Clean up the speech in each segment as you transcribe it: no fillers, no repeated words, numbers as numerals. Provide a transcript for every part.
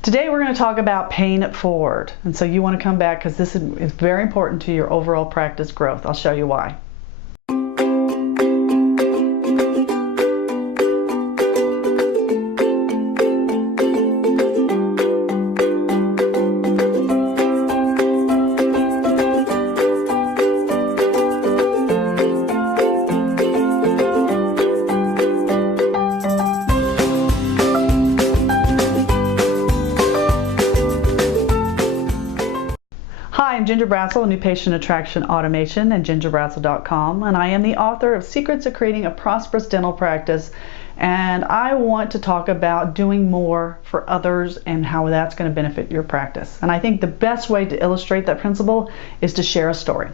Today we're going to talk about paying it forward. And so you want to come back because this is very important to your overall practice growth. I'll show you why. Hi, I'm Ginger Bratzel, New Patient Attraction Automation and gingerbratzel.com, and I am the author of Secrets of Creating a Prosperous Dental Practice, and I want to talk about doing more for others and how that's going to benefit your practice. And I think the best way to illustrate that principle is to share a story.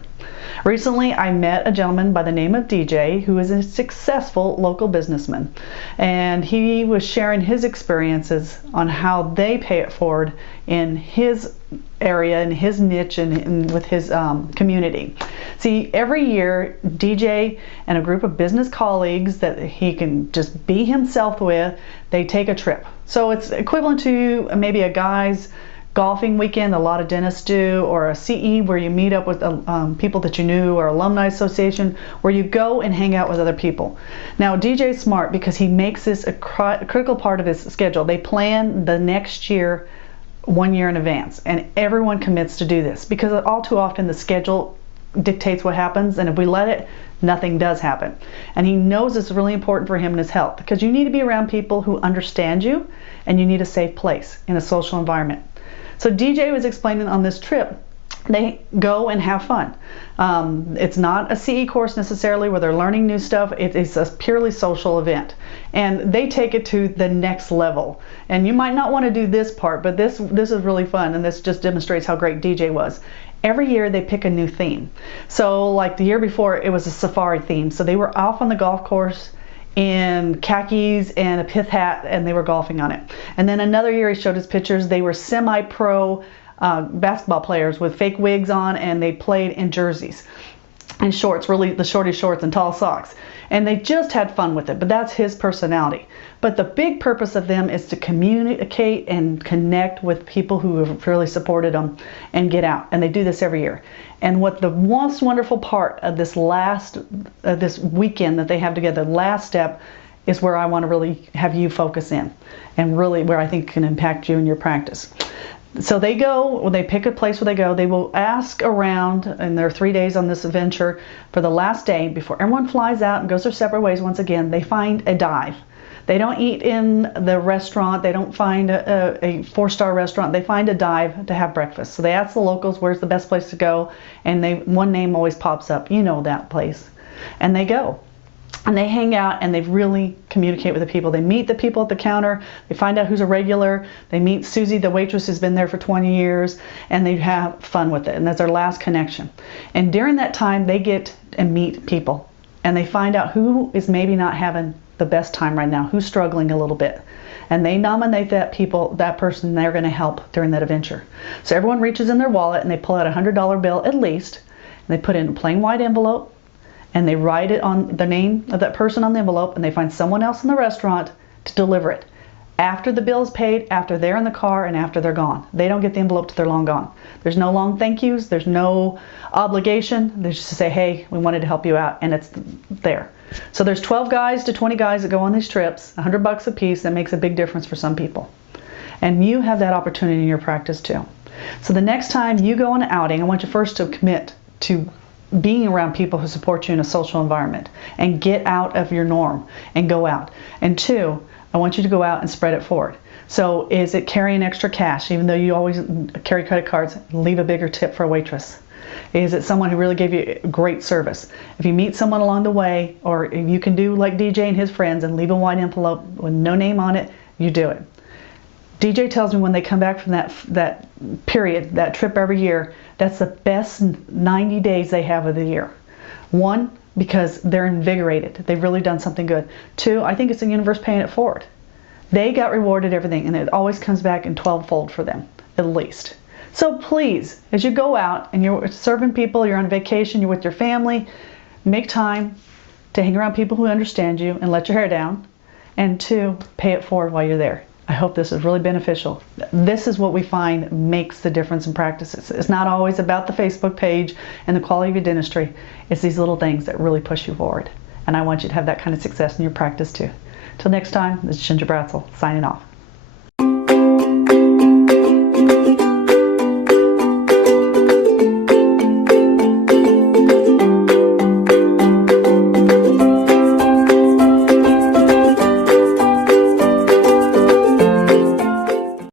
Recently, I met a gentleman by the name of DJ who is a successful local businessman, and he was sharing his experiences on how they pay it forward in his area, in his niche, and with his community. See, every year, DJ and a group of business colleagues that he can just be himself with, they take a trip. So it's equivalent to maybe a guy's golfing weekend a lot of dentists do, or a CE where you meet up with people that you knew, or alumni association where you go and hang out with other people. Now DJ's smart because he makes this a critical part of his schedule. They plan the next year 1 year in advance, and everyone commits to do this because all too often the schedule dictates what happens, and if we let it, nothing does happen. And he knows it's really important for him and his health because you need to be around people who understand you, and you need a safe place in a social environment. So DJ was explaining on this trip, they go and have fun. It's not a CE course necessarily where they're learning new stuff. It is a purely social event, and they take it to the next level. And you might not want to do this part, but this is really fun, and this just demonstrates how great DJ was. Every year they pick a new theme. So like the year before, it was a safari theme. So they were off on the golf course in khakis and a pith hat, and they were golfing on it. And then another year he showed his pictures. They were semi-pro basketball players with fake wigs on, and they played in jerseys and shorts, really the shortest shorts and tall socks. And they just had fun with it, but that's his personality. But the big purpose of them is to communicate and connect with people who have really supported them and get out. And they do this every year. And what the most wonderful part of this this weekend that they have together, the last step, is where I want to really have you focus in, and really where I think can impact you in your practice. So they go, when they pick a place where they go, they will ask around, and there are 3 days on this adventure. For the last day, before everyone flies out and goes their separate ways once again, they find a dive. They don't eat in the restaurant. They don't find a four-star restaurant. They find a dive to have breakfast. So they ask the locals, where's the best place to go? And one name always pops up. You know that place. And they go. And they hang out, and they really communicate with the people. They meet the people at the counter. They find out who's a regular. They meet Susie, the waitress who's been there for 20 years, and they have fun with it. And that's their last connection. And during that time, they get and meet people. And they find out who is maybe not having the best time right now, who's struggling a little bit. And they nominate that person they're going to help during that adventure. So everyone reaches in their wallet, and they pull out a $100 bill at least, and they put it in a plain white envelope, and they write it on the name of that person on the envelope, and they find someone else in the restaurant to deliver it. After the bill is paid, after they're in the car, and after they're gone. They don't get the envelope till they're long gone. There's no long thank yous. There's no obligation. There's just to say, hey, we wanted to help you out, and it's there. So there's 12 guys to 20 guys that go on these trips, $100 a piece. That makes a big difference for some people. And you have that opportunity in your practice too. So the next time you go on an outing, I want you first to commit to being around people who support you in a social environment, and get out of your norm and go out. And two, I want you to go out and spread it forward. So is it carrying extra cash, even though you always carry credit cards, leave a bigger tip for a waitress? Is it someone who really gave you great service? If you meet someone along the way, or if you can do like DJ and his friends and leave a white envelope with no name on it, you do it. DJ tells me when they come back from that period, that trip every year, that's the best 90 days they have of the year. One, because they're invigorated. They've really done something good. Two, I think it's the universe paying it forward. They got rewarded everything, and it always comes back in 12-fold for them, at least. So please, as you go out and you're serving people, you're on vacation, you're with your family, make time to hang around people who understand you and let your hair down. And two, pay it forward while you're there. I hope this is really beneficial. This is what we find makes the difference in practices. It's not always about the Facebook page and the quality of your dentistry. It's these little things that really push you forward. And I want you to have that kind of success in your practice too. Till next time, this is Ginger Bratzel signing off.